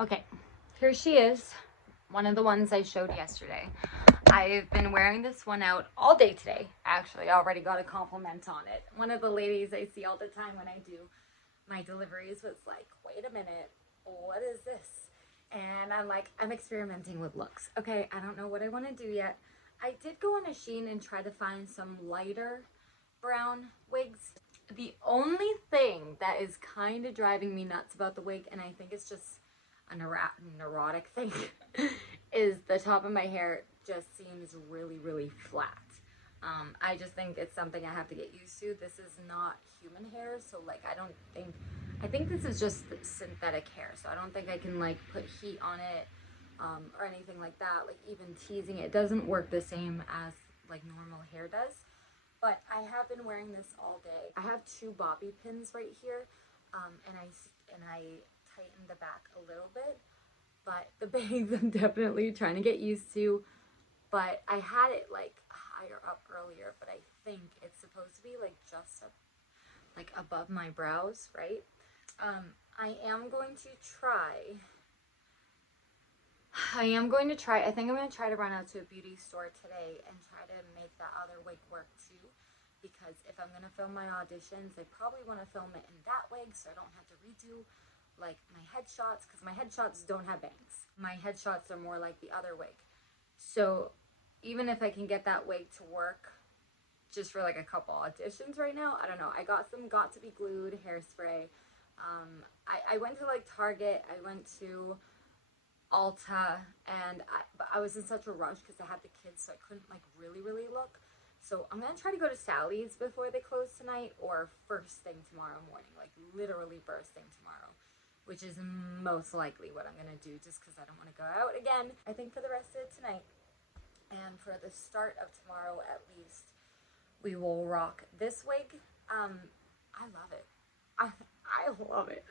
Okay, here she is. One of the ones I showed yesterday. I've been wearing this one out all day today. Actually, I already got a compliment on it. One of the ladies I see all the time when I do my deliveries was like, wait a minute, what is this? And I'm like, I'm experimenting with looks. Okay, I don't know what I want to do yet. I did go on a SHEIN and try to find some lighter brown wigs. The only thing that is kind of driving me nuts about the wig, and I think it's just a neurotic thing, is the top of my hair just seems really, really flat. I just think it's something I have to get used to. This is not human hair, so like I think this is just synthetic hair, so I don't think I can like put heat on it or anything like that. Like even teasing it doesn't work the same as like normal hair does. But I have been wearing this all day. I have two bobby pins right here, and I tightened the back a little bit. But the bangs I'm definitely trying to get used to. But I had it like higher up earlier, but I think it's supposed to be like just up, like above my brows, right? I am going to try. I think I'm going to try to run out to a beauty store today and try to make that other wig work too. Because if I'm going to film my auditions, I probably want to film it in that wig so I don't have to redo like my headshots, because my headshots don't have bangs. My headshots are more like the other wig. So even if I can get that wig to work just for like a couple auditions right now, I don't know. I got some Got To Be Glued hairspray. I went to like Target, I went to Ulta, and I was in such a rush because I had the kids, so I couldn't like really look. So I'm gonna try to go to Sally's before they close tonight, or first thing tomorrow morning, like literally first thing tomorrow, which is most likely what I'm gonna do, just because I don't want to go out again. I think for the rest of tonight and for the start of tomorrow at least, we will rock this wig. I love it. I love it.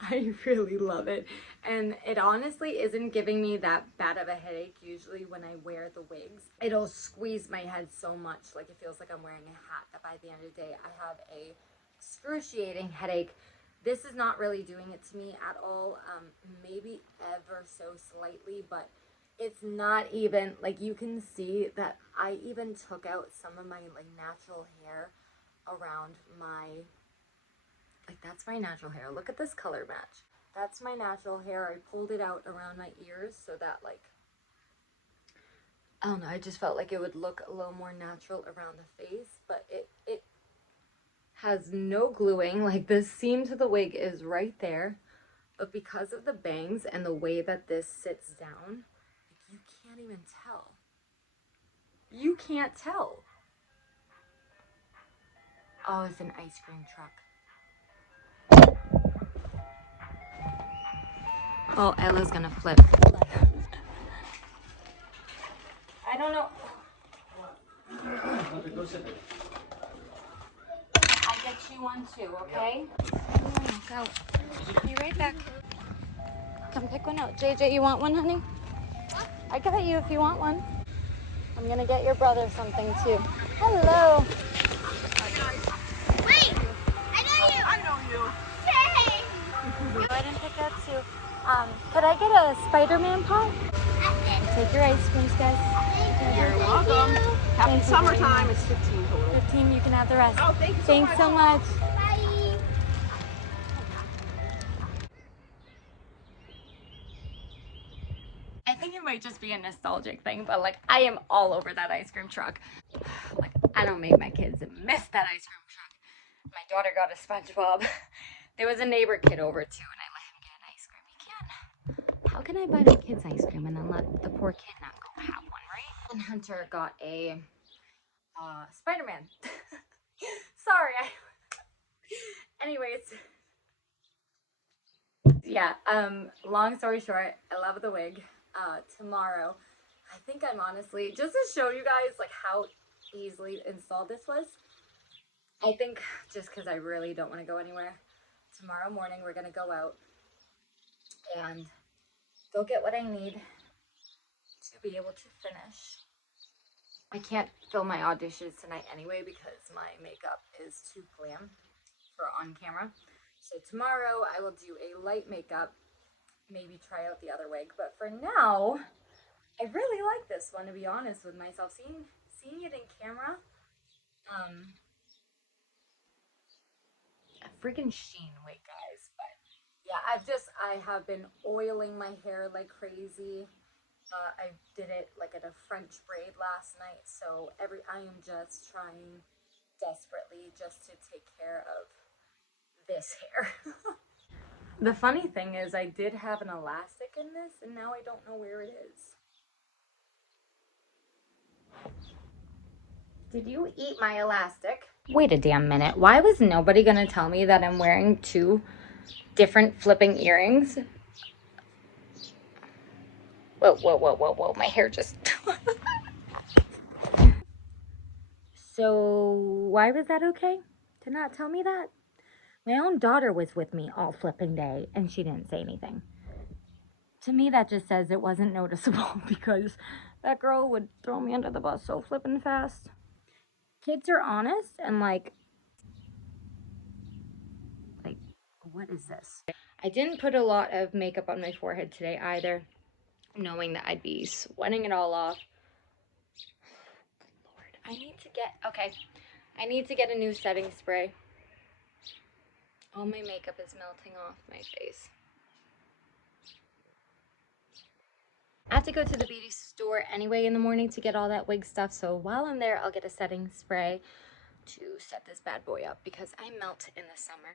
I really love it. And it honestly isn't giving me that bad of a headache usually when I wear the wigs. It'll squeeze my head so much, like it feels like I'm wearing a hat, that by the end of the day I have a excruciating headache. This is not really doing it to me at all. Maybe ever so slightly, but it's not even, like you can see that I even took out some of my like natural hair around my, like that's my natural hair. Look at this color match. That's my natural hair. I pulled it out around my ears so that like, I don't know, I just felt like it would look a little more natural around the face, but it has no gluing. Like the seam to the wig is right there, but because of the bangs and the way that this sits down, like you can't even tell. You can't tell. Oh, it's an ice cream truck. Oh, Ella's gonna flip. I don't know. I get you one too, okay? Go. Be right back. Come pick one out. JJ, you want one, honey? I got you if you want one. I'm gonna get your brother something too. Hello. Wait! I know you! I know you! Hey! Go ahead and pick out two. Could I get a Spider-Man pop? Take your ice creams, guys. You're welcome. Happy summertime. It's 15 total. 15, you can have the rest. Oh, thank you so Thanks much. so much. Bye. I think it might just be a nostalgic thing, but like I am all over that ice cream truck. Like I don't make my kids miss that ice cream truck. My daughter got a SpongeBob. There was a neighbor kid over too, and I let him get an ice cream. He can't. How can I buy my kids ice cream and then let the poor kid not go have one, right? And Hunter got a Spider-Man. Sorry. Anyways. Yeah, long story short, I love the wig. Tomorrow, I think I'm honestly, just to show you guys like how easily installed this was, I think just because I really don't want to go anywhere, tomorrow morning we're going to go out and go get what I need to be able to finish. I can't film my auditions tonight anyway because my makeup is too glam for on camera. So tomorrow I will do a light makeup maybe try out the other wig. But for now, I really like this one, to be honest with myself. Seeing it in camera, a freaking SHEIN wig, guys. But yeah, I have been oiling my hair like crazy. I did it like at a French braid last night, so I am just trying desperately just to take care of this hair. The funny thing is I did have an elastic in this and now I don't know where it is. Did you eat my elastic? Wait a damn minute. Why was nobody gonna tell me that I'm wearing two different flipping earrings? Whoa, whoa, whoa, whoa, whoa. My hair just... So why was that okay to not tell me that? My own daughter was with me all flipping day and she didn't say anything. To me, that just says it wasn't noticeable because that girl would throw me under the bus so flipping fast. Kids are honest and like, what is this? I didn't put a lot of makeup on my forehead today either, knowing that I'd be sweating it all off. Lord, I need to get a new setting spray. All my makeup is melting off my face. I have to go to the beauty store anyway in the morning to get all that wig stuff, so while I'm there, I'll get a setting spray to set this bad boy up because I melt in the summer.